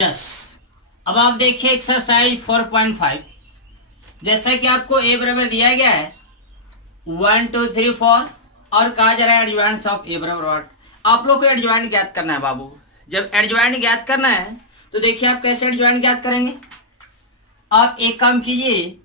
Yes. अब आप देखिए एक्सरसाइज 4.5। जैसा कि आपको ए बराबर दिया गया है 1 2 3 4 और कहा जा रहा है एडजॉइंट्स ऑफ ए बराबर व्हाट। आप लोग को एडजॉइंट ज्ञात करना है बाबू। जब एडजॉइंट ज्ञात करना है तो देखिए आप कैसे एडजॉइंट ज्ञात करेंगे। आप एक काम कीजिए,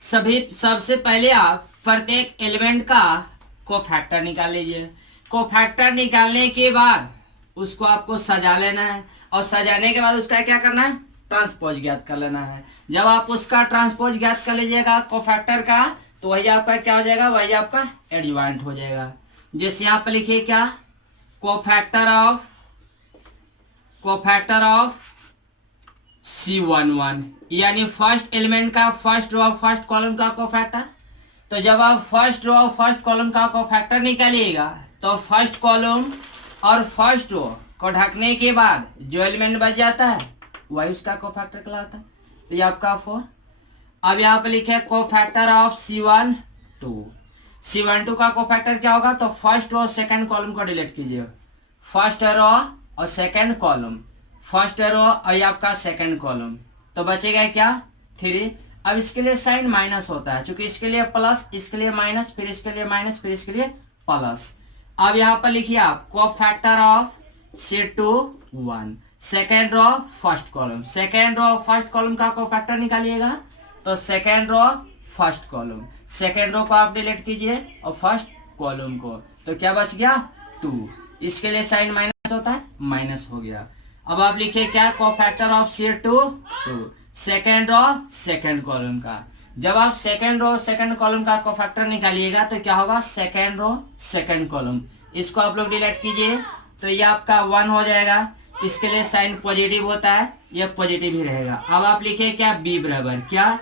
सबसे पहले आप प्रत्येक एलिमेंट का कोफैक्टर निकाल लीजिए। कोफैक्टर निकालने के बाद उसको आपको सजा लेना है और सजाने के बाद उसका क्या करना है, ट्रांसपोज ज्ञात कर लेना है। जब आप उसका ट्रांसपोज ज्ञात कर लीजिएगा कोफैक्टर का, तो वही आपका क्या हो जाएगा, वही आपका एडजॉइंट हो जाएगा। जैसे यहाँ पर लिखिए क्या, कोफैक्टर ऑफ C11 यानी फर्स्ट एलिमेंट का फर्स्ट रो फर्स्ट कॉलम का कोफैक्टर। तो जब आप फर्स्ट रो फर्स्ट कॉलम का कोफैक्टर निकालिएगा तो फर्स्ट कॉलम और फर्स्ट रो को ढकने के बाद जो एलिमेंट बच जाता है वही उसका कोफैक्टर कहलाता है। तो ये आपका 4। अब यहाँ पे लिखे कोफैक्टर ऑफ C12 का कोफैक्टर क्या होगा, तो फर्स्ट रो सेकंड कॉलम को डिलीट कीजिए। फर्स्ट रो और सेकंड कॉलम, फर्स्ट रो और ये आपका सेकंड कॉलम, तो बचेगा क्या 3। अब इसके लिए साइन माइनस होता है, क्योंकि इसके लिए प्लस, इसके लिए माइनस, फिर इसके लिए माइनस, फिर इसके लिए प्लस। अब यहाँ पर लिखिए आप cofactor of C21 second row first column, second row first column का कोफैक्टर निकालिएगा तो second row first column, second row को आप डिलीट कीजिए और फर्स्ट कॉलम को, तो क्या बच गया 2। इसके लिए साइन माइनस होता है, माइनस हो गया। अब आप लिखिए क्या, cofactor of C22 second row second column का। जब आप सेकेंड रो सेकेंड कॉलम का कोफैक्टर निकालिएगा तो क्या होगा, सेकेंड रो सेकेंड कॉलम, इसको आप लोग डिलीट कीजिए तो ये आपका 1 हो जाएगा। इसके लिए साइन पॉजिटिव होता है, ये पॉजिटिव ही रहेगा। अब आप लिखिए क्या, बी बराबर क्या,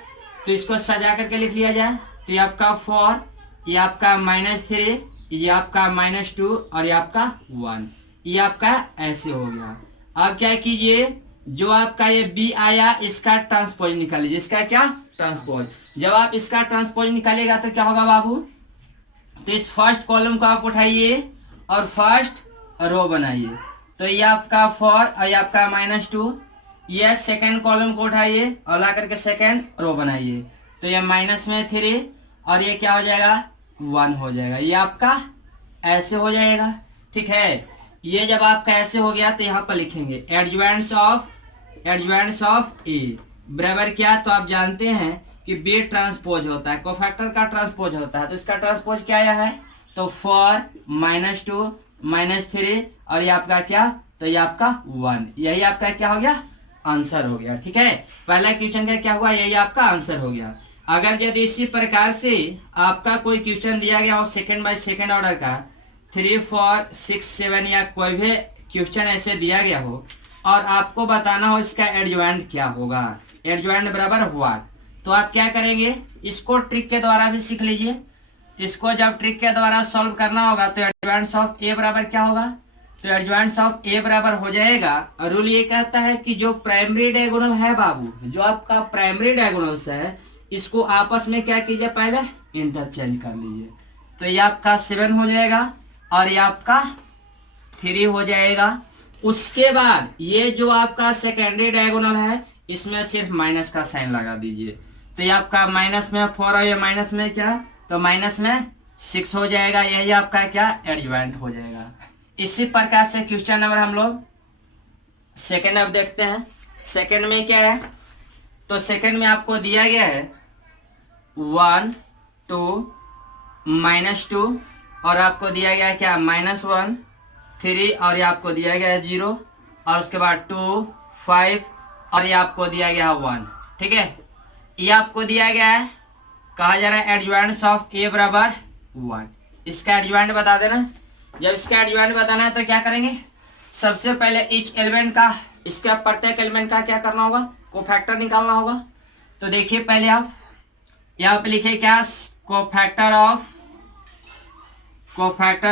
तो इसको सजा करके लिख लिया जाए तो ये आपका 4, ये आपका -3, ये आपका -2 और ये आपका 1, ये आपका ऐसे हो गया। अब क्या कीजिए, जो आपका ये बी आया इसका ट्रांसपोज निकाल लीजिए। इसका क्या, ट्रांसपोज। जब आप इसका ट्रांसपोज निकालेगा तो क्या होगा बाबू, तो इस फर्स्ट कॉलम को आप उठाइए और फर्स्ट रो बनाइए, तो ये आपका 4 और ये आपका -2। ये सेकंड कॉलम को उठाइए और ला करके सेकंड रो बनाइए, तो ये -3 और ये क्या हो जाएगा 1 हो जाएगा। ये आपका ऐसे हो जाएगा, ठीक है। ये जब आपका ऐसे हो गया तो यहाँ पर लिखेंगे एडजॉइंट्स ऑफ ए बराबर क्या, तो आप जानते हैं कि बी ट्रांसपोज होता है, कोफैक्टर का ट्रांसपोज होता है, तो इसका ट्रांसपोज क्या आया है, तो 4 -2 -3 और ये आपका क्या, तो ये आपका 1, यही आपका क्या हो गया, आंसर हो गया। ठीक है, पहला क्वेश्चन का क्या हुआ, यही आपका आंसर हो गया। अगर यदि इसी प्रकार से आपका कोई क्वेश्चन दिया गया हो सेकंड बाय सेकंड ऑर्डर का 3 4 6 7 या कोई भी क्वेश्चन ऐसे दिया गया हो और आपको बताना हो इसका एडजॉइंट क्या होगा, एडजॉइंट बराबर व्हाट, तो आप क्या करेंगे, इसको ट्रिक के द्वारा भी सीख लीजिए। इसको जब ट्रिक के द्वारा सॉल्व करना होगा तो एडजॉइंट्स ऑफ ए बराबर क्या होगा, तो एडजॉइंट्स ऑफ ए बराबर हो जाएगा। रूल ये कहता है कि जो प्राइमरी डायगोनल है बाबू, जो आपका प्राइमरी डायगोनल्स है इसको आपस में क्या कीजिए, पहले इंटरचेंज कर लीजिए, तो ये आपका 7 हो जाएगा और ये आपका 3 हो जाएगा। उसके बाद ये जो आपका सेकेंडरी डायगोनल है इसमें सिर्फ माइनस का साइन लगा दीजिए, तो ये आपका माइनस में 4 और ये माइनस में क्या, तो माइनस में 6 हो जाएगा। यही आपका क्या, एडजॉइंट हो जाएगा। इसी प्रकार से क्वेश्चन नंबर हम लोग सेकेंड अब देखते हैं। सेकेंड में क्या है, तो सेकेंड में आपको दिया गया है 1 2 -2 और आपको दिया गया है क्या, -1 3 और ये आपको दिया गया है 0 और उसके बाद 2 5 और ये आपको दिया गया है 1। ठीक है, ये आपको दिया गया है, कहा जा रहा है एडजॉइंट्स ऑफ ए बराबर 1। इसका एडजॉइंट बता देना। जब इसका एडजॉइंट बताना है तो क्या करेंगे, सबसे पहले इच एलिमेंट का, इसका प्रत्येक एलिमेंट का क्या करना होगा, कोफैक्टर निकालना होगा। तो देखिए पहले आप यहाँ पे लिखिए क्या, कोफैक्टर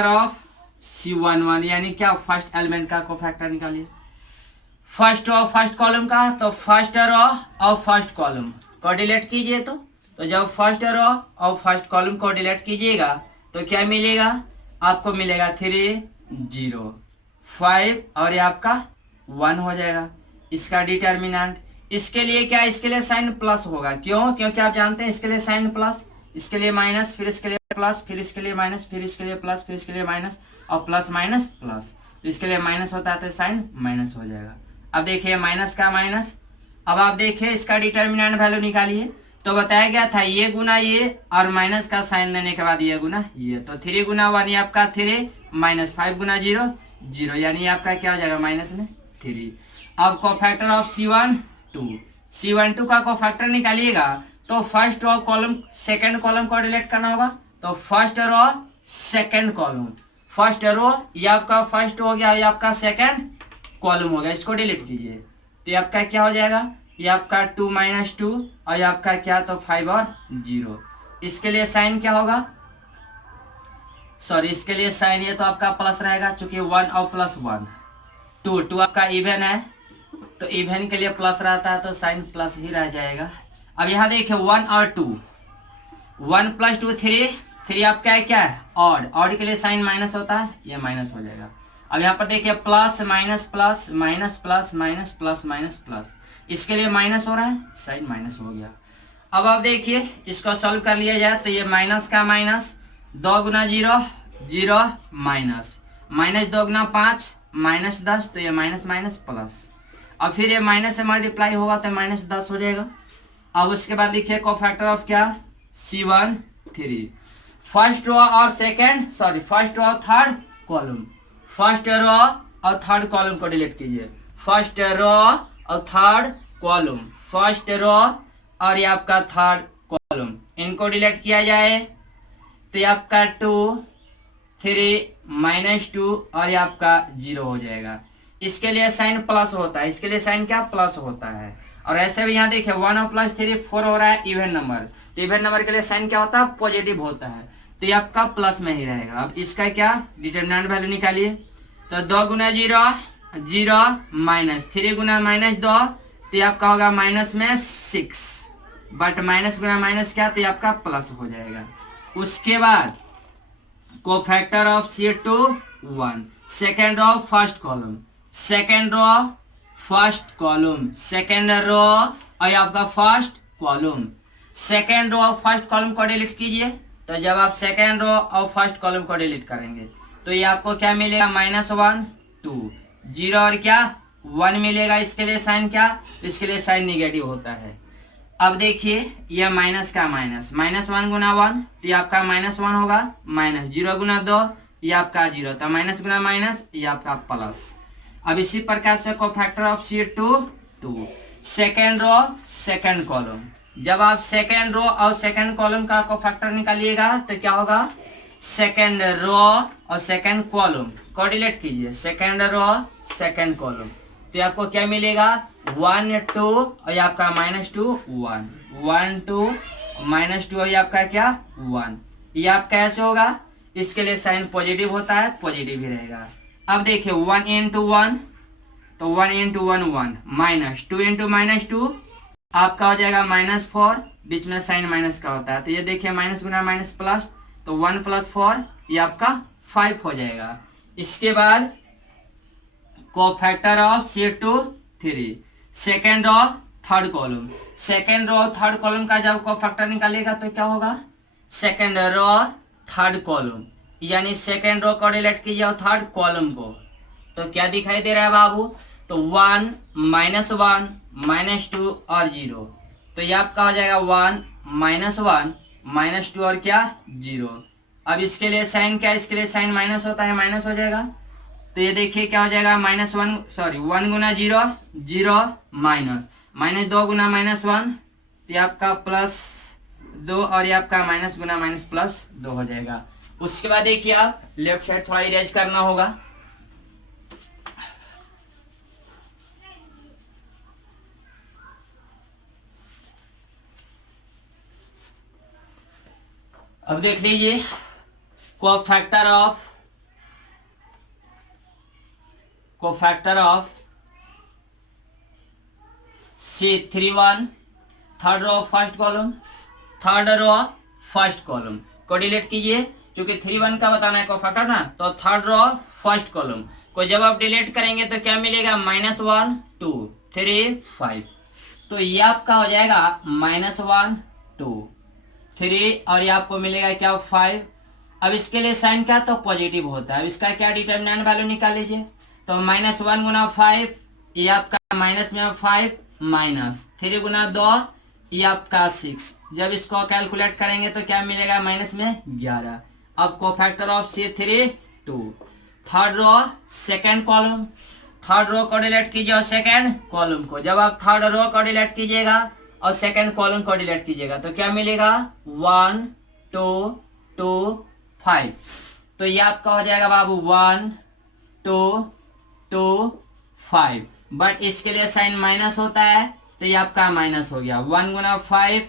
ऑफ C11 यानी क्या, फर्स्ट एलिमेंट का कोफैक्टर निकालिए। फर्स्ट रो फर्स्ट कॉलम का, तो फर्स्ट रो और फर्स्ट कॉलम को डिलीट कीजिए। तो जब फर्स्ट रो और फर्स्ट कॉलम को डिलीट कीजिएगा तो क्या मिलेगा, आपको मिलेगा 3 0 5 और ये आपका 1 हो जाएगा। इसका डिटर्मिनेंट। इसके लिए क्या, इसके लिए साइन प्लस होगा, क्यों, क्योंकि आप जानते हैं इसके लिए साइन प्लस, इसके लिए माइनस, फिर इसके लिए प्लस, फिर इसके लिए माइनस, फिर इसके लिए प्लस, फिर इसके लिए माइनस, और प्लस माइनस प्लस। तो इसके लिए माइनस होता है तो साइन माइनस हो जाएगा। अब देखिए माइनस का माइनस। अब आप देखिए इसका डिटर्मिनेंट वैल्यू निकालिए। तो बताया गया था ये गुना ये, और माइनस का साइन देने के बाद ये गुना ये। तो 3 गुना 1 ये आपका 3, माइनस 5 गुना 0 0, यानी आपका क्या हो जाएगा माइनस में 3। अब कोफैक्टर ऑफ C12, C12 का कोफैक्टर निकालिएगा तो first row column second column को डिलीट करना होगा। तो first row second column, first row ये आपका फर्स्ट हो गया, ये आपका सेकंड कॉलम हो गया, इसको डिलीट कीजिए। तो ये आपका क्या हो जाएगा, ये आपका 2 - 2, और ये आपका क्या, तो 5 और 0। इसके लिए साइन क्या होगा, सॉरी इसके लिए साइन ये तो आपका प्लस रहेगा, चूंकि 1 और प्लस 1 2 आपका इवन है, तो इवन के लिए प्लस रहता है तो साइन प्लस ही रह जाएगा। अब यहाँ देखिए 1 और 2, 1 + 2 3 आपका क्या है ऑड, ऑड के लिए साइन माइनस होता है, ये माइनस हो जाएगा। अब यहाँ पर देखिए plus minus plus minus plus minus plus minus plus, इसके लिए माइनस हो रहा है, साइन माइनस हो गया। अब आप देखिए इसको सॉल्व कर लिया जाए तो ये माइनस का माइनस, 2 गुना 0 0 माइनस, माइनस 2 गुना 5 -10, तो ये माइनस माइनस प्लस। अब फिर ये माइनस से मल्टीप्लाई होगा तो -10 हो जाएगा। अब उसके बाद लिखिए कोफैक्टर ऑफ क्या, C13, फर्स्ट रो और सेकेंड, सॉरी फर्स्ट रो और थर्ड कॉलम, फर्स्ट रो और थर्ड कॉलम को डिलीट कीजिए। फर्स्ट रो और थर्ड कॉलम, फर्स्ट रो और ये आपका थर्ड कॉलम, इनको डिलीट किया जाए तो ये आपका 2 3 -2 और ये आपका 0 हो जाएगा। इसके लिए साइन प्लस होता है, इसके लिए साइन क्या प्लस होता है। और ऐसे भी यहाँ देखिए 1 और प्लस 3 4 हो रहा है इवन नंबर, तो इवन नंबर के लिए साइन क्या होता है पॉजिटिव होता है, तो ये आपका प्लस में ही रहेगा। अब इसका क्या डिटरमिनेंट वैल्यू निकालिए। तो 2 गुना 0 0 माइनस 3 गुना -2, तो ये आपका होगा माइनस में 6, बट माइनस गुना माइनस क्या, तो ये आपका प्लस हो जाएगा। उसके बाद cofactor of C21, second row first column, second row first column, second row और आपका फर्स्ट कॉलम, सेकेंड रो और फर्स्ट कॉलम को डिलीट कीजिए। तो जब आप सेकेंड रो और फर्स्ट कॉलम को डिलीट करेंगे तो ये आपको क्या मिलेगा, -1 2 0 और क्या 1 मिलेगा। इसके लिए साइन क्या, इसके लिए साइन निगेटिव होता है। अब देखिए यह माइनस का माइनस, -1 गुना 1 तो ये आपका -1 होगा, -0 गुना 2 ये आपका 0, तो माइनस गुना माइनस ये आपका प्लस। अब इसी प्रकार से cofactor of C22, second row second column, जब आप सेकेंड रो और सेकेंड कॉलम का कोफैक्टर निकालिएगा तो क्या होगा, सेकेंड रो और सेकेंड कॉलम को डिलीट कीजिए, सेकेंड रो सेकेंड कॉलम, तो आपको क्या मिलेगा 1 2 और ये आपका -2 1 1 2 -2 और ये आपका क्या 1, ये आपका ऐसे होगा। इसके लिए साइन पॉजिटिव होता है, पॉजिटिव ही रहेगा। अब देखिए 1 × 1, तो 1 × 1 1, -2 × -2 आपका हो जाएगा -4, बीच में साइन माइनस का होता है, तो ये देखिए माइनस गुना माइनस प्लस, तो 1 + 4 ये आपका 5 हो जाएगा। इसके बाद cofactor of C23, second row third column, second row third column का जब कोफैक्टर निकालिएगा तो क्या होगा, सेकेंड रो थर्ड कॉलम, यानी सेकेंड रो को डिलीट कीजिए और थर्ड कॉलम को, तो क्या दिखाई दे रहा है बाबू, तो 1 -1 -2 और 0, तो ये आपका हो जाएगा 1 -1 -2 और क्या 0। अब इसके लिए साइन क्या, इसके लिए साइन माइनस होता है, माइनस हो जाएगा। तो ये देखिए क्या हो जाएगा 1 गुना 0 0 -2 गुना -1, ये आपका +2 और ये आपका माइनस गुना माइनस +2 हो जाएगा। उसके बाद देखिए आप लेफ्ट साइड थोड़ा इरेज करना होगा। अब देख लीजिए cofactor of C31, third row first column, third row first column को डिलीट कीजिए, क्योंकि 31 का बताना है कोफैक्टर ना, तो थर्ड रो फर्स्ट कॉलम को जब आप डिलीट करेंगे तो क्या मिलेगा, -1 2, 3 5। तो ये आपका हो जाएगा -1 2 3 और ये आपको मिलेगा क्या 5। अब इसके लिए साइन क्या तो पॉजिटिव होता है। अब इसका क्या डिटर्मिनेंट वैल्यू निकाल लीजिए। तो -1 गुना 5 ये आपका माइनस में 5 माइनस 3 गुना 2 ये आपका 6। जब इसको कैलकुलेट करेंगे तो क्या मिलेगा माइनस में 11। अब cofactor of C3 2। Third row second column, third row को डिलीट कीजिए और सेकेंड कॉलम को। जब आप थर्ड रो को डिलीट कीजिएगा और सेकेंड कॉलम को डिलीट कीजिएगा तो क्या मिलेगा 1 2 2 5। तो ये आपका हो जाएगा बाबू 1 2 2 5। बट इसके लिए साइन माइनस होता है तो ये आपका माइनस हो गया। 1 गुना 5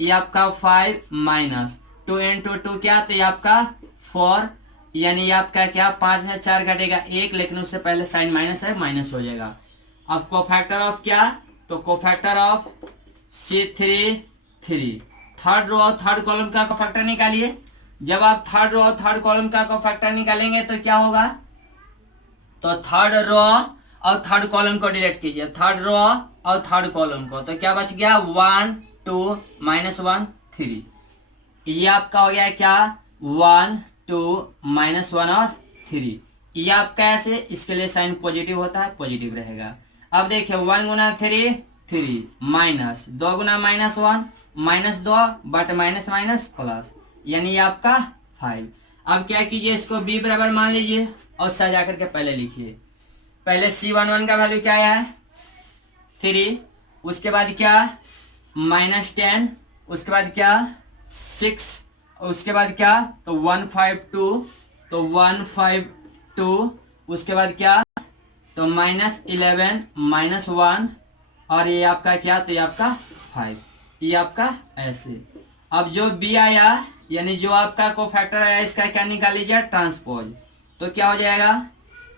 ये आपका 5 माइनस 2 इंटू 2 क्या तो ये आपका 4। यानी ये आपका क्या 5 में 4 घटेगा 1, लेकिन उससे पहले साइन माइनस है माइनस हो जाएगा। अब कोफैक्टर ऑफ क्या तो cofactor of C3 3। Third row third column का कोफैक्टर निकालिए। जब आप थर्ड रो थर्ड कॉलम का कोफैक्टर निकालेंगे तो क्या होगा तो थर्ड रो और थर्ड कॉलम को डिलीट कीजिए, थर्ड रो और थर्ड कॉलम को। तो क्या बच गया 1 2 -1 3। ये आपका हो गया क्या 1 2 -1 और 3। ये आपका ऐसे इसके लिए साइन पॉजिटिव होता है पॉजिटिव रहेगा। अब देखिए 1 गुना 3 3 minus 2 Guna -1 -2 but minus minus plus यानी ये आपका 5। अब क्या कीजिए इसको b बराबर मान लीजिए और सजा करके पहले लिखिए। पहले C11 का वैल्यू क्या है 3, उसके बाद क्या -10, उसके बाद क्या 6, उसके बाद क्या तो 152, तो 152, उसके बाद क्या तो -11 -1 और ये आपका क्या तो ये आपका 5। ये आपका ऐसे। अब जो b आया यानी जो आपका कोफैक्टर आया इसका क्या निकाल लीजिए ट्रांसपोज। तो क्या हो जाएगा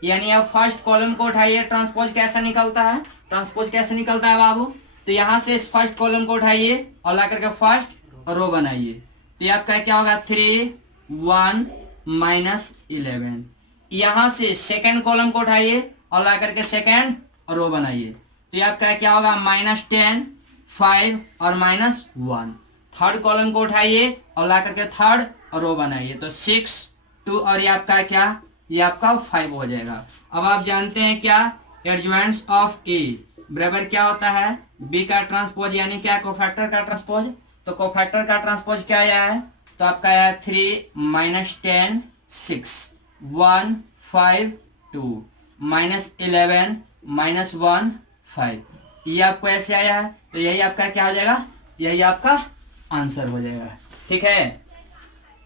यानी अब फर्स्ट कॉलम को उठाइए। ट्रांसपोज कैसा निकलता है, ट्रांसपोज कैसे निकलता है बाबू तो यहाँ से इस फर्स्ट कॉलम को उठाइए और ला करके फर्स्ट रो बनाइए। तो ये आपका क्या होगा 3 1 -11। यहाँ से सेकेंड कॉलम को उठाइए और ला करके सेकेंड रो बनाइए। तो ये आपका क्या होगा -10 5 और -1। थर्ड कॉलम को उठाइए और ला करके थर्ड रो बनाइए। तो 6 2 और ये आपका क्या ये आपका 5 हो जाएगा। अब आप जानते हैं क्या एडजॉइंट्स ऑफ ए बराबर क्या होता है बी का ट्रांसपोज यानी क्या कोफैक्टर का ट्रांसपोज। तो कोफैक्टर का ट्रांसपोज क्या आया है तो आपका आया 3 -10 6 1 5 2 -11 -1 5। ये आपको ऐसे आया है तो यही आपका क्या हो जाएगा यही आपका आंसर हो जाएगा। ठीक है,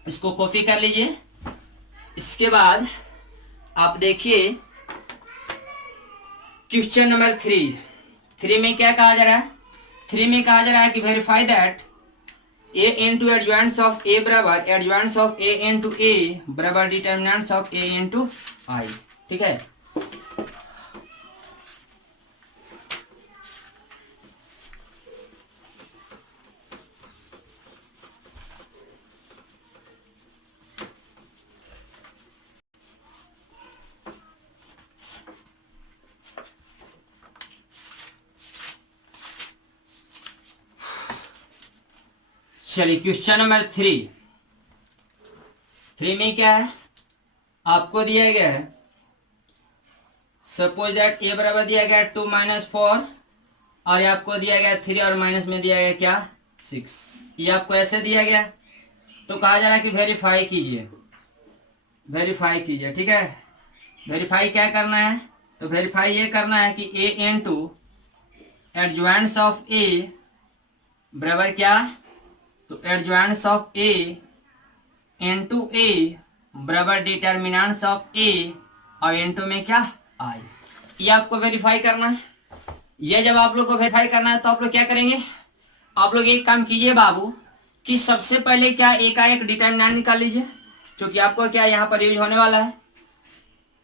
इसको कॉपी कर लीजिए। इसके बाद आप देखिए क्वेश्चन नंबर 3 में क्या कहा जा रहा है। 3 में कहा जा रहा है कि verify that a into adjoints of a बराबर adjoints of a into a बराबर determinants of a into I। ठीक है, चलिए क्वेश्चन नंबर 3 में क्या है आपको दिया गया है सपोज दैट ए बराबर दिया गया 2 -4 और ये आपको दिया गया 3 और माइनस में दिया गया क्या 6। ये आपको ऐसे दिया गया तो कहा जा रहा है कि वेरीफाई कीजिए, वेरीफाई कीजिए। ठीक है, वेरीफाई क्या करना है तो वेरीफाई ये करना है कि a इंटू एडजॉइंट्स ऑफ a बराबर क्या तो एडजॉइंट्स ऑफ a इंटू a बराबर डिटर्मिनेंट्स ऑफ a और इंटू में क्या I। ये आपको वेरीफाई करना है। ये जब आप लोग को वेरीफाई करना है तो आप लोग क्या करेंगे आप लोग एक काम कीजिए बाबू कि सबसे पहले क्या a का एक डिटर्मिनेंट निकाल लीजिए क्योंकि आपको क्या यहाँ पर यूज होने वाला है।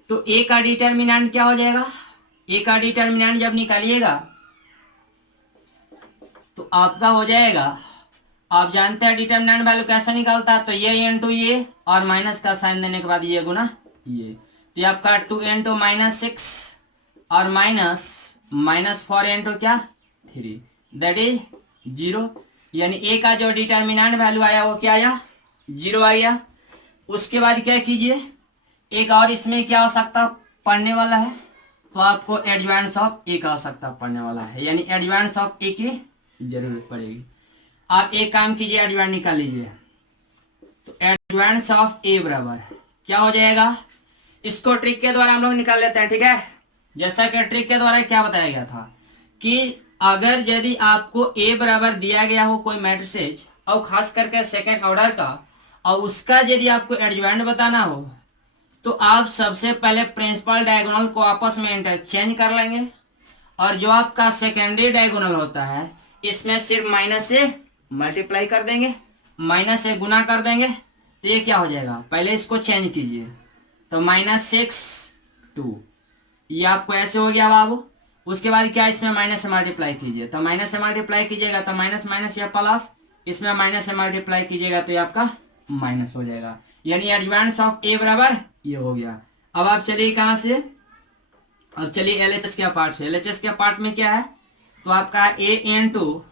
तो a का डिटर्मिनेंट क्या हो जाएगा a का डिटर्मिनेंट जब निकालिएगा तो आपका हो जाएगा आप जानते हैं डिटर्मिनेंट वैल्यू कैसे निकलता है तो ये इंटू ये और माइनस का साइन देने के बाद ये गुना ये। तो आपका 2 इंटू -6 और माइनस -4 इंटू क्या 3, दैट इज 0। यानी ए का जो डिटर्मिनेंट वैल्यू आया वो क्या आया 0 आ गया। उसके बाद क्या कीजिए, एक और इसमें क्या आवश्यकता पढ़ने वाला है, तो आपको एडवांस ऑफ ए का आवश्यकता पढ़ने वाला है, यानी एडवांस ऑफ ए की जरूरत पड़ेगी। आप एक काम कीजिए, एडवांस निकाल लीजिए। तो एडवांस ऑफ ए बराबर क्या हो जाएगा, इसको ट्रिक के द्वारा हम लोग निकाल लेते हैं, ठीक है। जैसा कि ट्रिक के द्वारा क्या बताया गया था कि अगर यदि आपको ए बराबर दिया गया हो कोई मैट्रिसेज और खास करके सेकंड ऑर्डर का, और उसका यदि आपको एडजॉइंट बताना हो, तो आप सबसे पहले प्रिंसिपल डायगोनल को आपस में इंटरचेंज कर लेंगे, और जो आपका सेकेंडरी डायगोनल होता है इसमें सिर्फ माइनस से मल्टीप्लाई कर देंगे, माइनस से गुना कर देंगे, तो ये क्या हो जाएगा, पहले इसको चेंज कीजिए। तो -6 ये आपको ऐसे हो गया बाबू। उसके बाद क्या, इसमें माइनस से मल्टीप्लाई कीजिए, तो माइनस से मल्टीप्लाई कीजिएगा तो माइनस माइनस या प्लस, इसमें माइनस से मल्टीप्लाई कीजिएगा तो ये आपका माइनस हो जाएगा। यानी एडवांस ऑफ ए बराबर ये हो गया। अब आप चलिए कहां से, अब चलिए एलएचएस के पार्ट से। एलएचएस के पार्ट में क्या है, तो आपका ए इंटू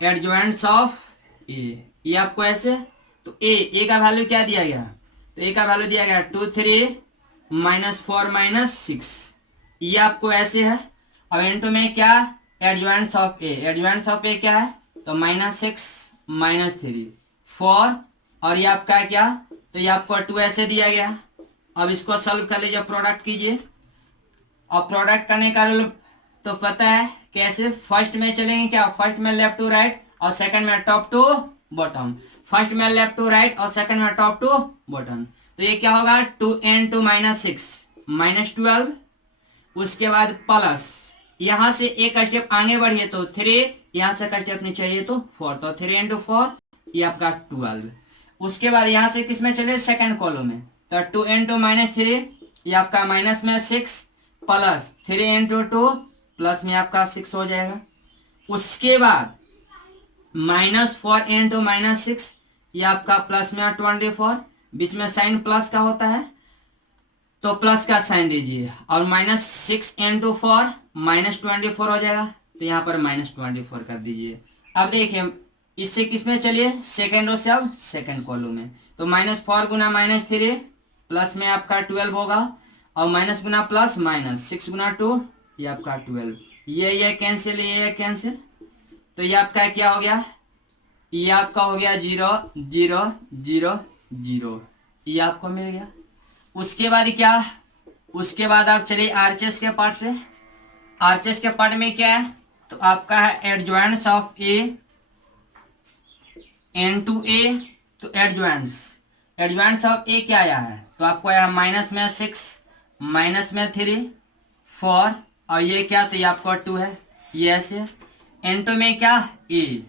एडवांस ऑफ ए, ये आपको ऐसे, तो ए का वैल्यू क्या दिया गया, तो ए का वैल्यू दिया गया 2 3 -4 -6, ये आपको ऐसे है। अब इंटू में क्या, advance of A, advance of A क्या है, तो -6 -3 4, और ये आपका क्या, तो ये आपको 2 ऐसे दिया गया। अब इसको सॉल्व कर लीजिए, प्रोडक्ट कीजिए। और प्रोडक्ट करने का रूल तो पता है कैसे, फर्स्ट में चलेंगे क्या, फर्स्ट में लेफ्ट टू राइट और सेकंड में टॉप टू बॉटम, फर्स्ट में लेफ्ट टू राइट और सेकंड में टॉप टू बॉटम। तो ये क्या होगा 2 into -6 -12, उसके बाद प्लस, यहां से एक स्टेप आगे बढ़िए तो 3, यहां से स्टेप नीचे चाहिए तो 4, तो 3 into 4 ये आपका 12। उसके बाद यहां से किस में चले, सेकंड कॉलम में, तो 2 into -3 ये आपका माइनस में 6 प्लस 3 into 2 प्लस में आपका 6 हो जाएगा। उसके बाद -4 into -6 ये आपका प्लस में 24, बीच में साइन प्लस का होता है तो प्लस का साइन दीजिए, और -6 into 4 -24 हो जाएगा, तो यहाँ पर -24 कर दीजिए। अब देखिए इससे किसमें चलिए, सेकेंड रो से अब सेकेंड कॉलम में, तो -4 गुना -3 प्लस में आपका 12 होगा, और माइनस गुना प्लस माइनस 6 गुना 2 ये आपका 12, ये कैंसिल, ये कैंसिल, तो ये आपका क्या हो गया, ये आपका हो गया 0 0 0 0, ये आपको मिल गया। उसके बाद क्या, उसके बाद आप चलिए आरएचएस के पार्ट से। आरएचएस के पार्ट में क्या है, तो आपका है एडजॉइंट्स ऑफ ए इनटू ए, तो एडजॉइंट्स ऑफ ए क्या आया है, तो आपको आया माइनस में 6 माइनस में 3 4, और ये क्या, तो ये आपका 2 है, ये ऐसे। इनटू में क्या ए,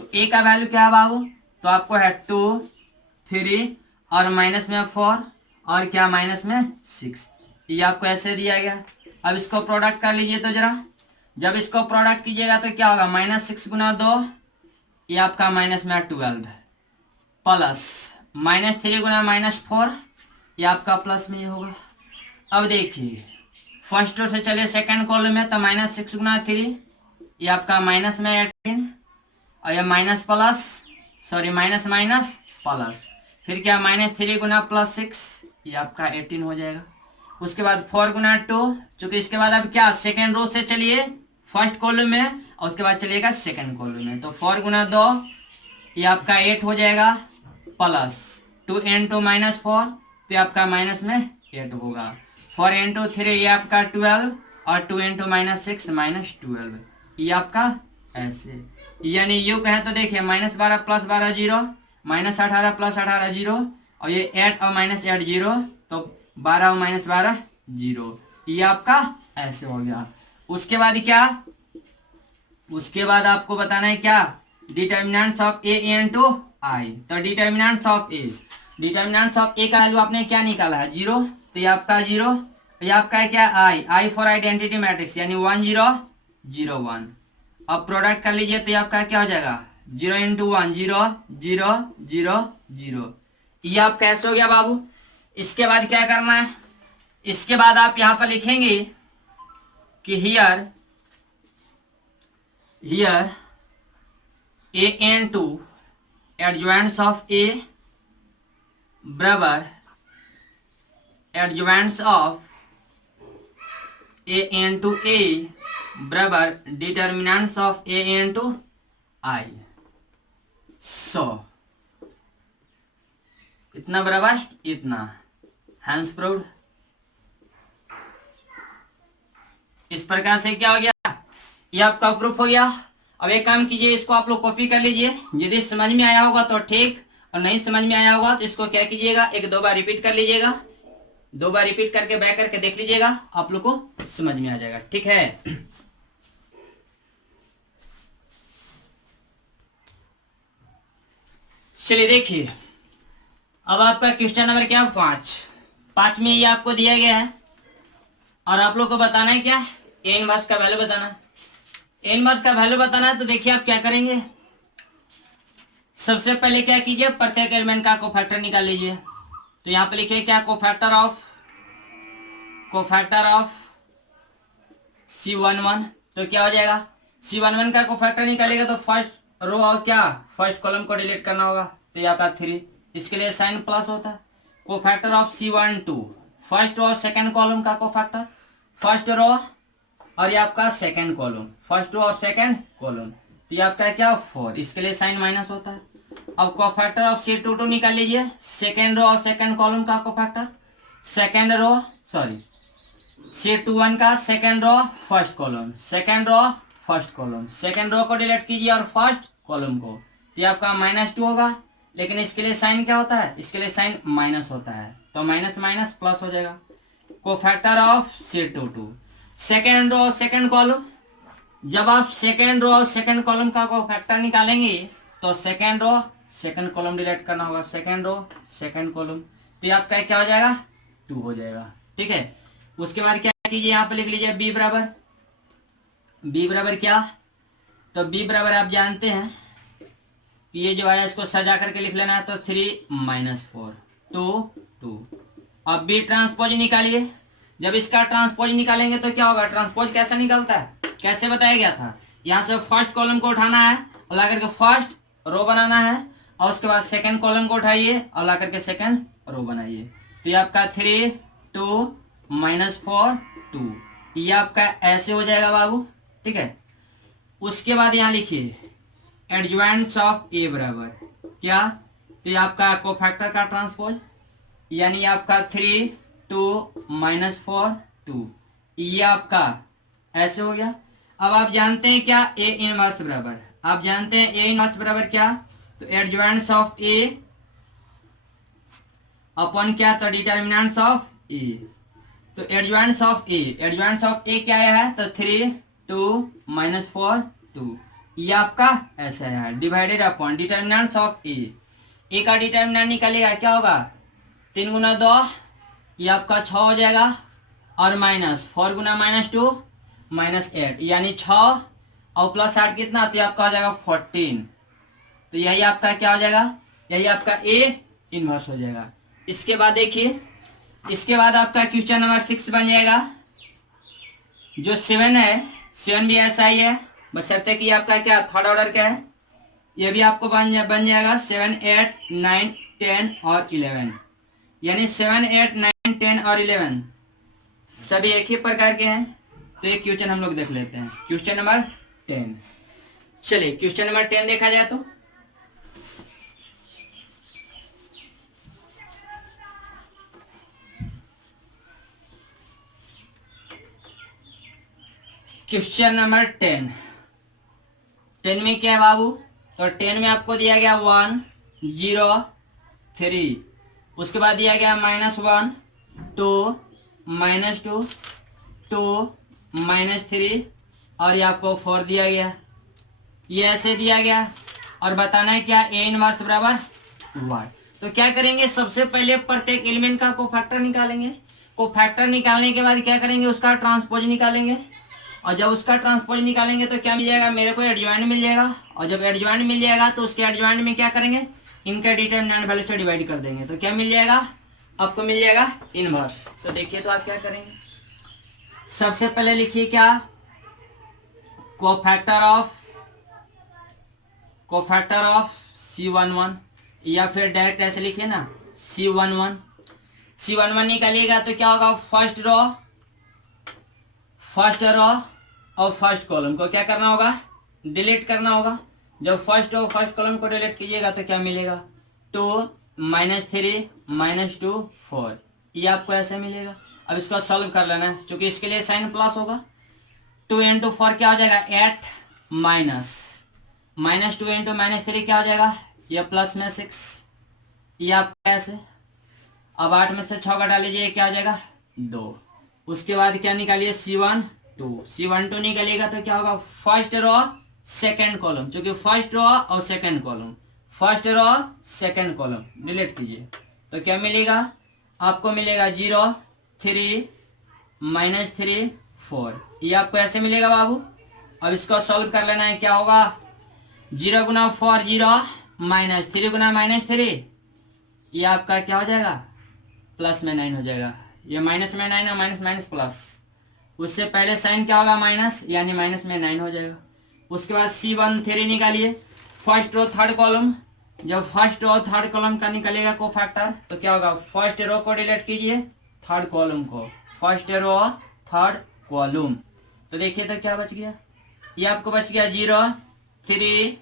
तो ए का वैल्यू क्या है बाबू, तो आपको है 2 3 और माइनस में 4 और क्या माइनस में 6, ये आपको ऐसे दिया गया। अब इसको प्रोडक्ट कर लीजिए, तो जरा जब इसको प्रोडक्ट कीजिएगा तो क्या होगा, -6 गुना 2 ये आपका माइनस में 12 प्लस -3 गुना -4 ये आपका प्लस में ये होगा। अब देखिए फर्स्ट रो से चलिए सेकंड कॉलम में, तो -6 गुना 3 ये आपका माइनस में 18, और ये minus plus sorry minus minus plus, फिर क्या -3 गुना +6 ये आपका 18 हो जाएगा। उसके बाद 4 गुना 2, चूंकि इसके बाद अब क्या सेकेंड रो से चलिए फर्स्ट कॉलम में, और उसके बाद चलिएगा सेकंड कॉलम में, तो 4 गुना 2 ये आपका 8 हो जाएगा, प्लस 2 into -4 तो ये आपका माइनस में 8 होगा, 4 into 3 ये आपका 12, और 2 into -6 -12, ये आपका ऐसे। यानी यू कहें तो देखिए -12 + 12 0, -18 + 18 0, और ये 8 और -8 0, तो 12 और -12 0, ये आपका ऐसे हो गया। उसके बाद क्या, उसके बाद आपको बताना है क्या, determinants of A into I. तो determinants of A, determinants of A का वैल्यू आपने क्या निकाला है 0, तो ये आपका 0, ये आपका है क्या आई फॉर आइडेंटिटी मैट्रिक्स, यानी 1 0 0 1। अब प्रोडक्ट कर लीजिए तो ये आपका क्या हो जाएगा 0 into 1 0 0 0 0, ये आप कैसे हो गया बाबू। इसके बाद क्या करना है, इसके बाद आप यहाँ पर लिखेंगे कि here here A N two adjoints of A बराबर adjoints of A into A बराबर determinants of A into I. So इतना बराबर इतना, हैंस प्रूव्ड। इस प्रकार से क्या हो गया, ये आपका प्रूफ हो गया। अब एक काम कीजिए, इसको आप लोग कॉपी कर लीजिए। यदि समझ में आया होगा तो ठीक, और नहीं समझ में आया होगा तो इसको क्या कीजिएगा, एक दो बार रिपीट कर लीजिएगा। दो बार रिपीट करके बैक करके देख लीजिएगा, आप लोग को समझ में आ जाएगा। ठीक है, चलिए देखिए, अब आपका क्वेश्चन नंबर क्या, 5 में ये आपको दिया गया है और आप लोग को बताना है क्या, ए इनवर्स का वैल्यू बताना है। ए इनवर्स का वैल्यू बताना है तो देखिए आप क्या करेंगे, सबसे पहले क्या कीजिए, प्रत्येक एलिमेंट का कोफैक्टर निकाल लीजिए। तो यहां पे लिखिए क्या, कोफैक्टर ऑफ C11। तो क्या हो जाएगा, C11 का कोफैक्टर निकालेगा तो फर्स्ट रो और क्या फर्स्ट कॉलम को डिलीट करना होगा, तो ये आपका 3, इसके लिए साइन प्लस होता है। कोफैक्टर ऑफ C12 फर्स्ट और सेकंड कॉलम का कोफैक्टर, फर्स्ट रो और ये आपका सेकंड कॉलम, फर्स्ट रो और सेकंड कॉलम, तो ये आपका क्या 4, इसके लिए साइन माइनस होता है। अब कोफैक्टर ऑफ C22 निकाल लीजिए, सेकंड रो और सेकंड कॉलम का cofactor, second row sorry C21 का second row first column, second row first column, second row को डिलीट कीजिए और फर्स्ट कॉलम को, तो ये आपका -2 होगा। लेकिन इसके लिए साइन क्या होता है, इसके लिए साइन माइनस होता है, तो माइनस माइनस प्लस हो जाएगा। Cofactor of C22 second row second column, जब आप सेकेंड रो और सेकेंड कॉलम का कोफैक्टर निकालेंगे तो second row second column delete करना होगा, सेकेंड रो सेकेंड कॉलम, तो आपका क्या हो जाएगा 2 हो जाएगा। ठीक है, उसके बाद क्या कीजिए, यहाँ पे लिख लीजिए बी बराबर क्या, तो बी बराबर आप जानते हैं कि ये जो है इसको सजा करके लिख लेना है, तो 3 - 4 2 अब बी ट्रांसपोज निकालिए। जब इसका ट्रांसपोज निकालेंगे तो क्या होगा, ट्रांसपोज कैसे निकलता है, कैसे बताया गया था, यहाँ से फर्स्ट कॉलम को उठाना है और ला करके फर्स्ट रो बनाना है, और उसके बाद सेकंड कॉलम को उठाइए और ला करके सेकंड रो बनाइए, तो ये आपका 3 2 -4 2, ये आपका ऐसे हो जाएगा बाबू। ठीक है, उसके बाद यहाँ लिखिए एडजॉइंट्स ऑफ ए बराबर क्या, तो ये आपका कोफैक्टर का ट्रांसपोज, यानी आपका 3 2 -4 2, ये आपका ऐसे हो गया। अब आप जानते हैं क्या, ए इनवर्स बराबर, आप जानते हैं ए इनवर्स बराबर क्या, तो एडजॉइंट्स ऑफ ए अपॉन क्या, तो डिटर्मिनेंट्स ऑफ ए, तो एडजॉइंट्स ऑफ ए क्या है, तो 3 2 -4 2, ये आपका ऐसा है, divided upon determinants of A का डिटर्मिनेंट निकलेगा क्या होगा, 3 गुना 2 ये आपका 6 हो जाएगा, और -4 गुना -2 -8, यानी 6 और प्लस 8 कितना, तो ये आपका हो जाएगा 14, तो यही आपका क्या हो जाएगा, यही आपका ए इनवर्स हो जाएगा। इसके बाद देखिए, इसके बाद आपका क्वेश्चन नंबर 6 बन जाएगा, जो 7 है, 7 भी ऐसा ही है, बशर्ते कि आपका क्या थर्ड ऑर्डर का है, ये भी आपको बन जाएगा 7 8 9 10 और 11, यानी 7 8 9 10 और 11 सभी एक ही प्रकार के हैं। तो एक क्वेश्चन हम लोग देख लेते हैं, क्वेश्चन नंबर 10। चलिए क्वेश्चन नंबर 10 देखा जाए तो क्वेश्चन नंबर 10 में क्या है बाबू, तो 10 में आपको दिया गया 1 0 3, उसके बाद दिया गया -1 2 -2 2 -3, और ये आपको 4 दिया गया, ये ऐसे दिया गया, और बताना है क्या, ए इनवर्स बराबर 1। तो क्या करेंगे, सबसे पहले प्रत्येक एलिमेंट का कोफैक्टर निकालेंगे, कोफैक्टर निकालने के बाद क्या करेंगे, उसका ट्रांसपोज निकालेंगे, और जब उसका ट्रांसपोज निकालेंगे तो क्या मिल जाएगा, मेरे को एडजॉइंट मिल जाएगा, और जब एडजॉइंट मिल जाएगा तो उसके एडजॉइंट में क्या करेंगे, इनका डिटरमिनेंट वैल्यू से डिवाइड कर देंगे, तो क्या मिल जाएगा, आपको मिल जाएगा इनवर्स। तो देखिए तो आप क्या करेंगे, सबसे पहले लिखिए क्या, cofactor of cofactor of C11, या फिर डायरेक्ट ऐसे लिखिए ना C11 निकालिएगा तो क्या होगा, फर्स्ट रो और फर्स्ट कॉलम को क्या करना होगा, डिलीट करना होगा। जब फर्स्ट रो फर्स्ट कॉलम को डिलीट कीजिएगा तो क्या मिलेगा, 2 -3 -2 4, ये आपको ऐसे मिलेगा। अब इसको सॉल्व कर लेना है, क्योंकि इसके लिए साइन प्लस होगा। 2 × 4 क्या हो जाएगा, 8 -2 × -3 क्या हो जाएगा, ये प्लस में 6, ये आपका ऐसे। अब 8 में से 6 घटा लीजिए, क्या हो जाएगा 2। उसके बाद क्या निकालिए, C12 निकालिएगा तो क्या होगा, फर्स्ट रो सेकंड कॉलम, क्योंकि फर्स्ट रो और second column, first row second column delete कीजिए तो क्या मिलेगा, आपको मिलेगा 0 3 -3 4, ये आपको ऐसे मिलेगा बाबू। अब इसको सॉल्व कर लेना है, क्या होगा, 0 × 4 0 -3 × -3, ये आपका क्या हो जाएगा, प्लस में 9 हो जाएगा। ये माइनस में 9 है, माइनस माइनस प्लस, उससे पहले साइन क्या होगा, माइनस, यानी माइनस में 9 हो जाएगा। उसके बाद C13 निकालिए, फर्स्ट रो थर्ड कॉलम। जब फर्स्ट रो थर्ड कॉलम का निकलेगा कोफैक्टर तो क्या होगा, फर्स्ट रो को डिलीट कीजिए, थर्ड कॉलम को, फर्स्ट रो थर्ड कॉलम। तो देखिए तो क्या बच गया, ये आपको बच गया 0 3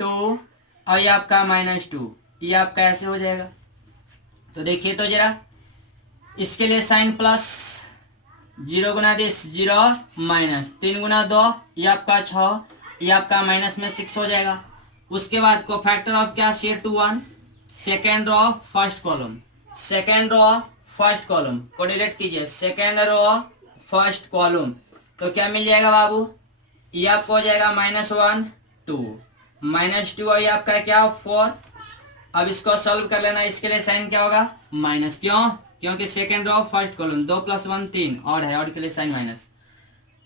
2 और ये आपका -2, ये आपका ऐसे हो जाएगा। तो देखिए तो जरा, इसके लिए साइन प्लस, 0 × दिस 0 माइनस 3 × 2 ये आपका 6, ये आपका माइनस में 6 हो जाएगा। उसके बाद को फैक्टर ऑफ क्या, C21 second row first column, second row first column को डिलीट कीजिए, सेकेंड रो फर्स्ट कॉलम, तो क्या मिल जाएगा बाबू, ये आपको हो जाएगा -1 2 -2 और ये आपका क्या 4। अब इसको सॉल्व कर लेना, इसके लिए साइन क्या होगा, माइनस, क्यों, क्योंकि सेकेंड रो फर्स्ट कॉलम, 2 + 1 3 और है, और के लिए साइन माइनस।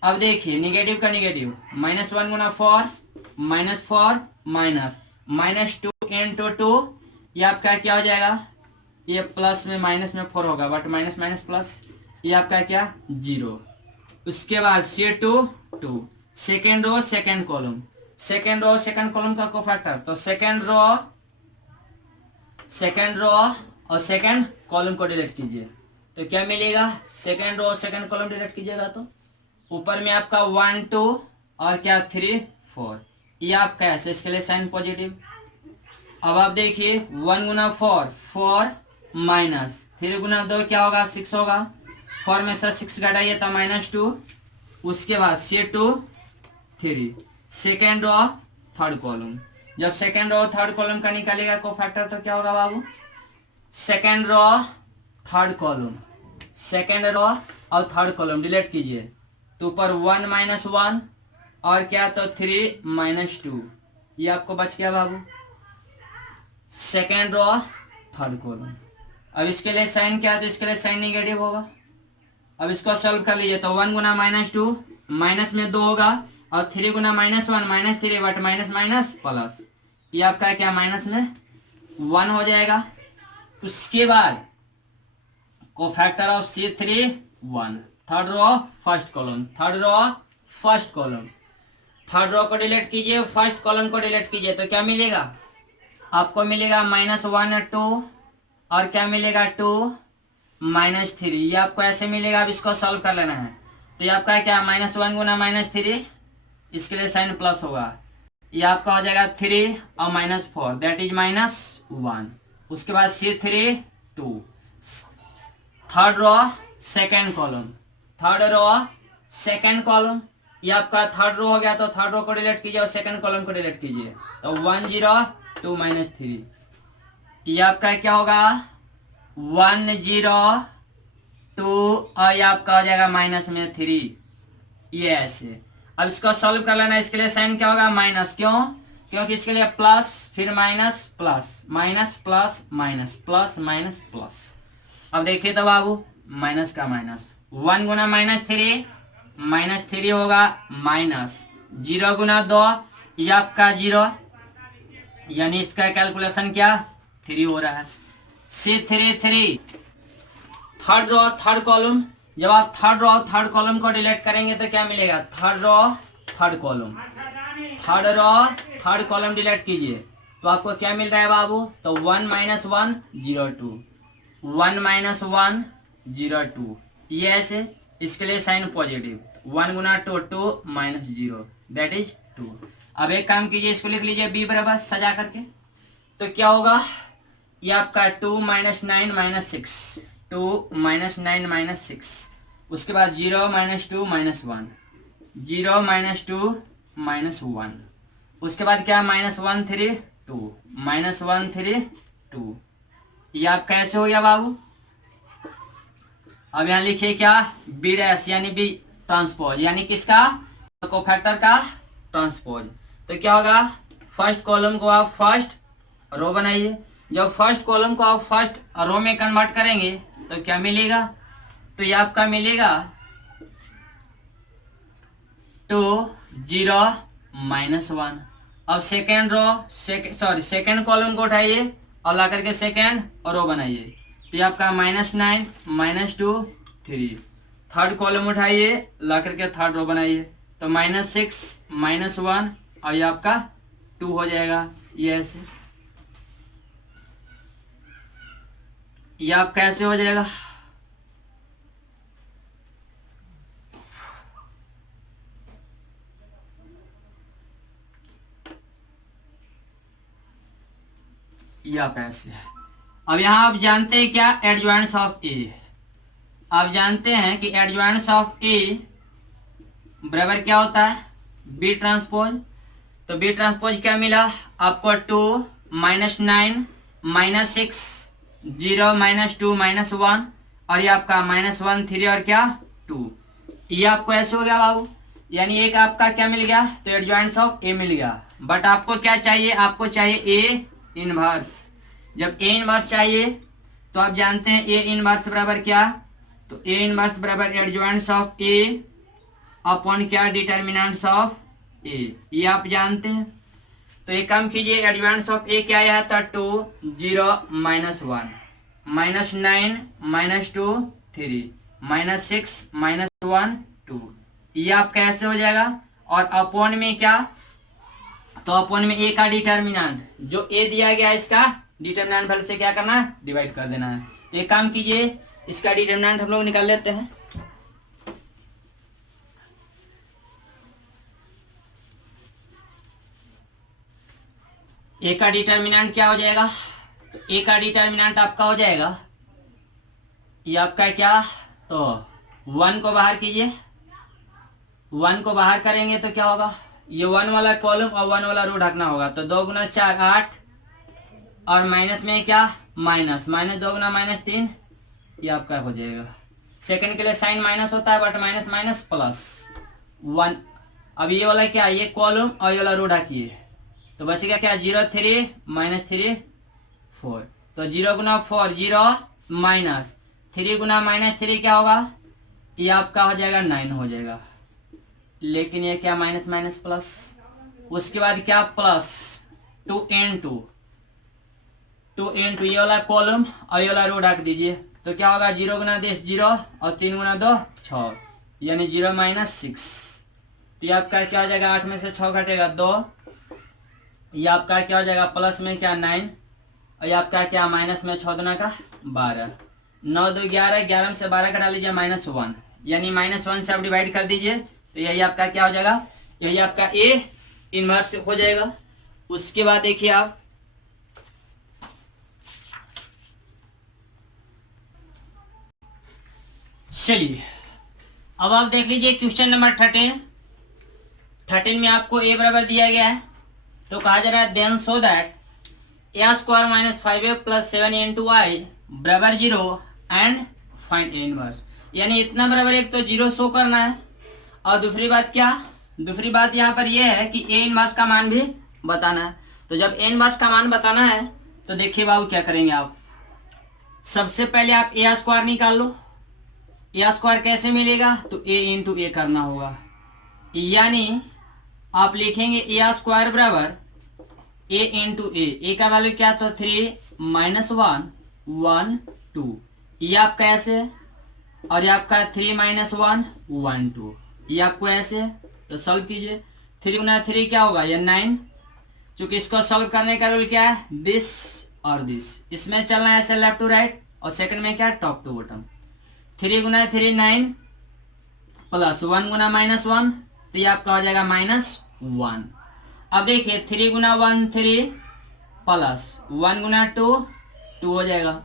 अब देखिए निगेटिव का निगेटिव, -1 × 4 -4 -2 × 2, ये आपका क्या हो जाएगा, ये प्लस में माइनस में 4 होगा, बट माइनस माइनस प्लस, ये आपका क्या 0। उसके बाद C2 second row second column, second row second column का कोफैक्टर, तो सेकेंड रो और सेकेंड कॉलम को डिलीट कीजिए तो क्या मिलेगा, second row second column delete कीजिएगा तो ऊपर में आपका 1 2 और क्या 3 4, ये आपका ऐसे, इसके लिए साइन पॉजिटिव। अब आप देखिए 1 × 4 4 -3 × 2 क्या होगा, 6 होगा, 4 में से 6 घटाइए तो -2। उसके बाद C2 3 second row third column, जब सेकेंड रो थर्ड कॉलम का निकालेगा कोफैक्टर तो क्या होगा बाबू, second row third column, second row और थर्ड कॉलम डिलीट कीजिए तो ऊपर 1 -1 और क्या तो 3 -2, ये आपको बच गया बाबू, सेकेंड रो थर्ड कॉलम। अब इसके लिए साइन क्या है, तो इसके लिए साइन नेगेटिव होगा। अब इसको सॉल्व कर लीजिए तो 1 × -2 माइनस में 2 होगा और 3 × -1 -3 बट माइनस माइनस प्लस, ये आपका क्या माइनस में 1 हो जाएगा। उसके बाद cofactor of C31 third row first column, third row first column, third row को डिलीट कीजिए, फर्स्ट कॉलम को डिलीट कीजिए तो क्या मिलेगा, आपको मिलेगा -1 2 और क्या मिलेगा 2 -3, ये आपको ऐसे मिलेगा। अब इसको सॉल्व कर लेना है तो ये आपका क्या -1 × -3, इसके लिए साइन प्लस होगा, ये आपका हो जाएगा 3 और -4 दैट इज -1। उसके बाद C32 third row second column, third row second column, ये आपका थर्ड रो हो गया तो थर्ड रो को डिलीट कीजिए और सेकेंड कॉलम को डिलीट कीजिए तो 1 0 2 -3, ये आपका क्या होगा 1 0 2 और ये आपका हो जाएगा -3, ये ऐसे। अब इसको सॉल्व कर लेना, इसके लिए साइन क्या होगा माइनस, क्यों, क्योंकि इसके लिए प्लस फिर minus plus minus plus minus plus minus plus. अब देखिए तो बाबू माइनस का माइनस, 1 × -3 होगा माइनस 0 × 2 ये आपका 0, यानी इसका कैलकुलेशन क्या 3 हो रहा है। C33 third row third column, जब आप थर्ड रो थर्ड कॉलम को डिलीट करेंगे तो क्या मिलेगा, third row third column, third row third column delete कीजिए तो आपको क्या मिल रहा है बाबू, तो 1 - 1 0 2, 1 - 1 0 2, ये ऐसे, इसके लिए साइन पॉजिटिव, 1 गुना 2 2 -0 दैट इज 2। अब एक काम कीजिए, इसको लिख लीजिए b बराबर सजा करके, तो क्या होगा, ये आपका 2 - 9 - 6, 2 - 9 - 6, उसके बाद 0 - 2 - 1, 0 - 2 - 1, उसके बाद क्या -1 3 2, -1 3 2, ये आप कैसे हो गया बाबू। अब यहाँ लिखिए क्या, बी डैश यानी बी ट्रांसपोज, यानी किसका, कोफैक्टर का ट्रांसपोज। तो क्या होगा, फर्स्ट कॉलम को आप फर्स्ट रो बनाइए, जब फर्स्ट कॉलम को आप फर्स्ट रो में कन्वर्ट करेंगे तो क्या मिलेगा, तो ये आपका मिलेगा 2 0 -1। अब सेकेंड रो सेकेंड कॉलम को उठाइए और ला करके सेकेंड रो बनाइए, तो ये आपका -9 -2 3। थर्ड कॉलम उठाइए ला करके थर्ड रो बनाइए, तो -6 -1 और ये आपका 2 हो जाएगा, ये ऐसे, ये आप कैसे हो जाएगा, ये आप ऐसे। अब यहाँ आप जानते हैं क्या, एडजॉइंट्स ऑफ ए, आप जानते हैं कि एडजॉइंट्स ऑफ ए बराबर क्या होता है, बी ट्रांसपोज। तो बी ट्रांसपोज क्या मिला आपको, 2 - 9 - 6 0 - 2 - 1 और ये आपका -1 3 और क्या 2, ये आपको ऐसे हो गया बाबू, यानी एक आपका क्या मिल गया, तो एडजॉइंट्स ऑफ ए मिल गया। बट आपको क्या चाहिए, आपको चाहिए ए इनवर्स। जब ए इनवर्स चाहिए तो आप जानते हैं ए इनवर्स बराबर क्या, तो ए इनवर्स बराबर एडजॉइंट्स ऑफ ए अपॉन क्या, डिटर्मिनेंट्स ऑफ ए, ये आप जानते हैं। तो एक काम कीजिए, एडजॉइंट्स ऑफ ए क्या आया था, 2 0 -1 -9 -2 3 -6 -1 2, ये आपका ऐसे हो जाएगा। और अपॉन में क्या, तो अपॉन में ए का डिटर्मिनेंट, जो ए दिया गया इसका डिटर्मिनेंट वैल्यू से क्या करना है, डिवाइड कर देना है। तो एक काम कीजिए, इसका डिटर्मिनेंट हम लोग निकाल लेते हैं। ए का डिटर्मिनेंट क्या हो जाएगा, तो ए का डिटर्मिनेंट आपका हो जाएगा, ये आपका क्या, तो 1 को बाहर कीजिए, 1 को बाहर करेंगे तो क्या होगा, ये 1 वाला कॉलम और 1 वाला रो ढकना होगा, तो 2 गुना 4 8 और माइनस में क्या, -2 गुना -3, ये आपका हो जाएगा। सेकंड के लिए साइन माइनस होता है, बट माइनस माइनस प्लस 1। अब ये वाला क्या, ये कॉलम और ये वाला रो ढकिए, तो बचेगा क्या, 0 3 -3 4, तो 0 गुना 4 0 माइनस 3 गुना -3 क्या होगा, ये आपका हो जाएगा 9 हो जाएगा। लेकिन ये क्या, माइनस माइनस प्लस, उसके बाद क्या, प्लस 2 into ये वाला कॉलम और ये वाला रो ढक दीजिए, तो क्या होगा, 0 गुना 10 0 और 3 गुना 2 6, यानी 0 -6। तो ये आपका क्या हो जाएगा, 8 में से 6 घटेगा 2, ये आपका क्या हो जाएगा, प्लस में क्या 9 और ये आपका क्या, माइनस में 6 दूना का 12, 9 2 11, 11 में से 12 घटा लीजिए -1, यानी -1 से आप डिवाइड कर दीजिए, तो यही आपका क्या हो जाएगा, यही आपका ए इनवर्स हो जाएगा। उसके बाद देखिए आप, चलिए अब आप देख लीजिए क्वेश्चन नंबर 13 में आपको ए बराबर दिया गया है, तो कहा जा रहा है then so that a² - 5a + 7 × i बराबर 0 एंड फाइंड ए इनवर्स, यानी इतना बराबर एक तो 0 शो करना है, और दूसरी बात क्या, दूसरी बात यहाँ पर यह है कि ए इनवर्स का मान भी बताना है। तो जब ए इनवर्स का मान बताना है तो देखिए बाबू क्या करेंगे आप, सबसे पहले आप a² निकाल लो। a² कैसे मिलेगा, तो a × a करना होगा, यानी आप लिखेंगे a² बराबर a × a का वैल्यू क्या, तो 3 -1 1 2, ये आपका ऐसे, और ये आपका 3 -1 1 2, ये आपको ऐसे। तो सॉल्व कीजिए, 3 गुना 3 क्या होगा, ये 9, चूंकि इसको सॉल्व करने का रूल क्या है, दिस और दिस, इसमें चलना है ऐसे लेफ्ट टू राइट, और सेकंड में क्या, टॉप टू बॉटम। 3 गुना 3 9 प्लस 1 गुना -1, तो ये आपका हो जाएगा -1। अब देखिए 3 गुना 1 3 प्लस 1 गुना 2 2 हो जाएगा,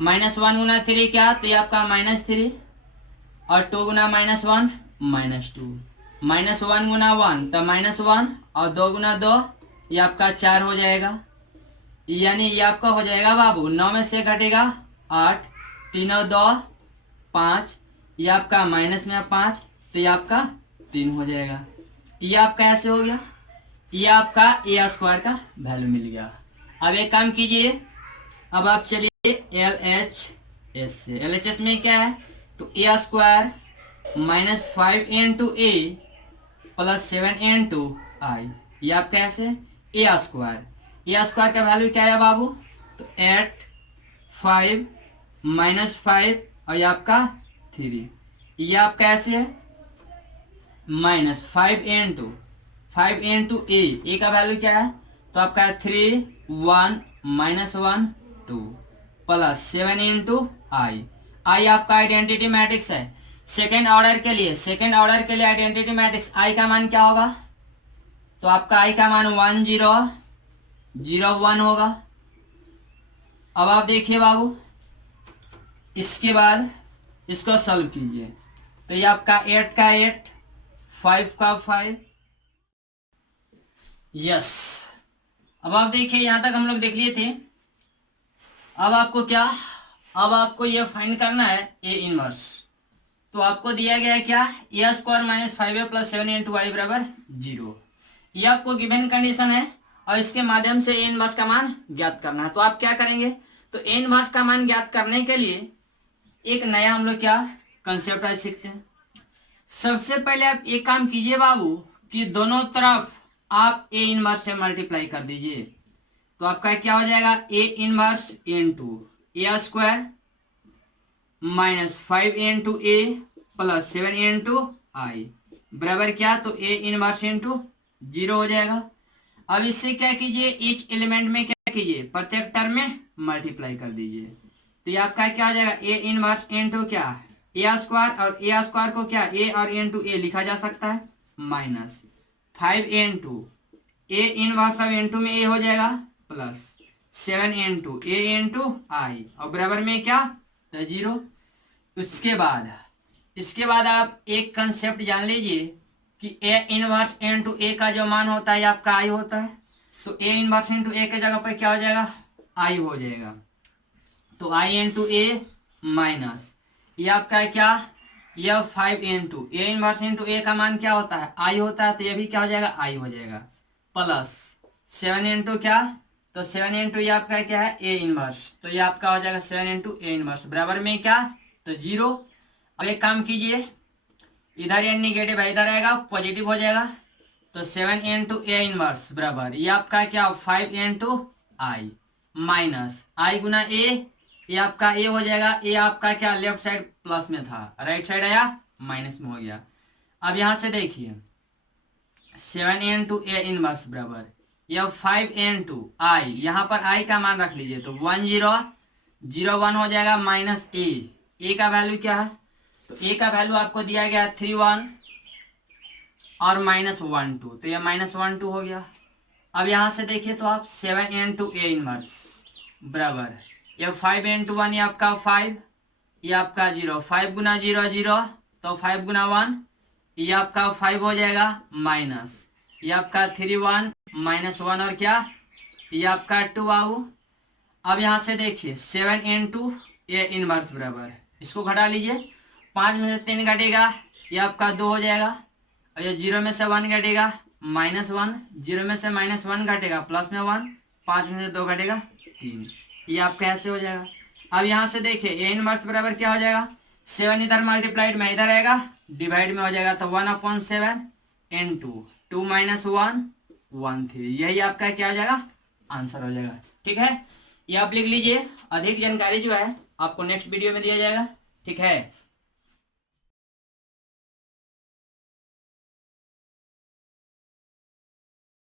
-1 गुना 3 क्या, तो ये आपका -3, और 2 गुना -1 -2, -1 गुना 1 तो -1, और 2 गुना 2 ये आपका 4 हो जाएगा। यानी ये आपका हो जाएगा बाबू 9 में से घटेगा 8, 3 और 2 5, ये आपका माइनस में 5, तो ये आपका 3 हो जाएगा। ये आपका ऐसे हो गया, ये आपका ए स्क्वायर का वैल्यू मिल गया। अब एक काम कीजिए, अब आप चलिए LHS से। LHS में क्या है, तो ए square -5 into A plus 7 into आई, ये आपका ऐसे ए स्क्वायर का वैल्यू क्या है बाबू, तो 8 5 -5 और ये आपका 3, ये आपका ऐसे है -5 इंटू ए का वैल्यू क्या है, तो आपका 3 1 -1 2 प्लस 7 इंटू आई आपका आइडेंटिटी मैट्रिक्स है। सेकेंड ऑर्डर के लिए आइडेंटिटी मैट्रिक्स आई का मान क्या होगा, तो आपका आई का मान 1 0 0 1 होगा। अब आप देखिए बाबू, इसके बाद इसको सॉल्व कीजिए, तो ये आपका 8 का 8 5 का 5, यस। अब आप देखिए यहां तक हम लोग देख लिए थे। अब आपको क्या, अब आपको ये फाइंड करना है ए इनवर्स। तो आपको दिया गया है क्या, A square -5a plus 7 into Y बराबर 0, ये आपको गिवन कंडीशन है, और इसके माध्यम से ए इनवर्स का मान ज्ञात करना है। तो आप क्या करेंगे, तो ए इनवर्स का मान ज्ञात करने के लिए एक नया हम लोग क्या कंसेप्ट आज सीखते हैं। सबसे पहले आप एक काम कीजिए बाबू, कि दोनों तरफ आप ए इनवर्स से मल्टीप्लाई कर दीजिए। तो आपका क्या हो जाएगा, A inverse into A square -5 into A plus 7 into I बराबर क्या, तो ए इनवर्स इंटू 0 हो जाएगा। अब इससे क्या कीजिए, ईच एलिमेंट में क्या कीजिए, प्रत्येक टर्म में मल्टीप्लाई कर दीजिए। तो ये आपका क्या हो जाएगा, ए इनवर्स इंटू क्या, ए स्क्वायर, और ए स्क्वायर को क्या ए और इंटू ए लिखा जा सकता है, -5 इंटू ए इनवर्स अब इंटू में ए हो जाएगा प्लस 7 इंटू ए इंटू आई, और बराबर में क्या, तो 0। इसके बाद आप एक कंसेप्ट जान लीजिए कि ए इनवर्स इंटू ए का जो मान होता है आपका आई होता है। तो ए इनवर्स इंटू ए के जगह पर क्या हो जाएगा, आई हो जाएगा। तो आई इंटू ए माइनस ये आपका क्या, यह 5 इंटू ए इनवर्स इंटू ए का मान क्या होता है, आई होता है, तो ये भी क्या हो जाएगा, आई हो जाएगा, प्लस 7 इंटू क्या, तो 7 इंटू ये आपका क्या है, ए इनवर्स, तो ये आपका हो जाएगा 7 इंटू ए इनवर्स बराबर में क्या, तो 0। अब एक काम कीजिए, इधर ये निगेटिव है, इधर आएगा पॉजिटिव हो जाएगा, तो 7 इंटू ए इनवर्स बराबर ये आपका क्या 5 इंटू आई माइनस आई गुना ए, ये आपका ए हो जाएगा, ए आपका क्या लेफ्ट साइड प्लस में था, राइट साइड आया माइनस में हो गया। अब यहां से देखिए 7 इंटू ए इनवर्स बराबर यह 5 इंटू आई, यहाँ पर आई का मान रख लीजिए, तो 1 0 0 1 हो जाएगा माइनस ए का वैल्यू क्या है, तो ए का वैल्यू आपको दिया गया 3 1 और -1 2, तो ये -1 2 हो गया। अब यहां से देखिए तो आप 7 इंटू ए इनवर्स बराबर ये 5 इंटू 1 ये आपका 5, ये आपका 0, 5 गुना 0 0, तो 5 गुना 1 ये आपका 5 हो जाएगा माइनस ये आपका 3 1 -1 और क्या ये आपका 2 आओ। अब यहां से देखिए 7 इंटू ए इनवर्स बराबर इसको घटा लीजिए, 5 में से 3 घटेगा ये आपका 2 हो जाएगा, और ये 0 में से 1 घटेगा -1, 0 में से -1 घटेगा प्लस में 1, 5 में से 2 घटेगा 3, ये आपका ऐसे हो जाएगा। अब यहाँ से देखिए ए इनवर्स बराबर क्या हो जाएगा, 7 इधर मल्टीप्लाइड में इधर आएगा डिवाइड में हो जाएगा, तो 1/7 इंटू 2 - 1 1 3, यही आपका क्या हो जाएगा आंसर हो जाएगा। ठीक है, ये आप लिख लीजिए, अधिक जानकारी जो है आपको नेक्स्ट वीडियो में दिया जाएगा। ठीक है।